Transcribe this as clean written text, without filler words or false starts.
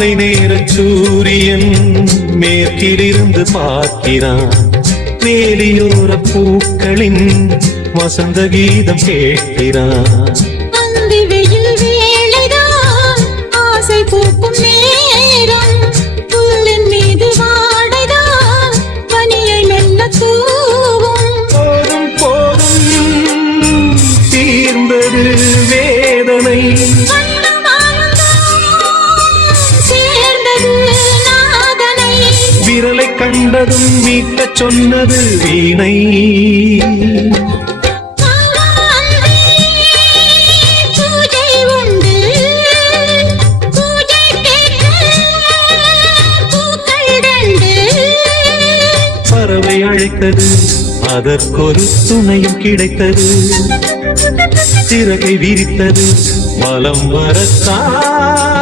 மாலை நேர சூரியன் மேற்கிலிருந்து பார்க்கிறான். வேலியோர பூக்களின் வசந்த கீதம் கேட்கிறான். அந்தி வெயில் வேளைதான் ஆசை பூக்கும் நேரம். புல்லின் மீது வாடைதான் பனியை மெல்ல தூவும். போதும் போதும் தீர்ந்தது வேதனை. விரலை கண்டதும் மீட்கச் சொன்னது வீணை. பறவை அழைத்தது, அதற்கொரு துணையும் கிடைத்தது. சிறகை விரித்தது, வலம் வரத்தான்.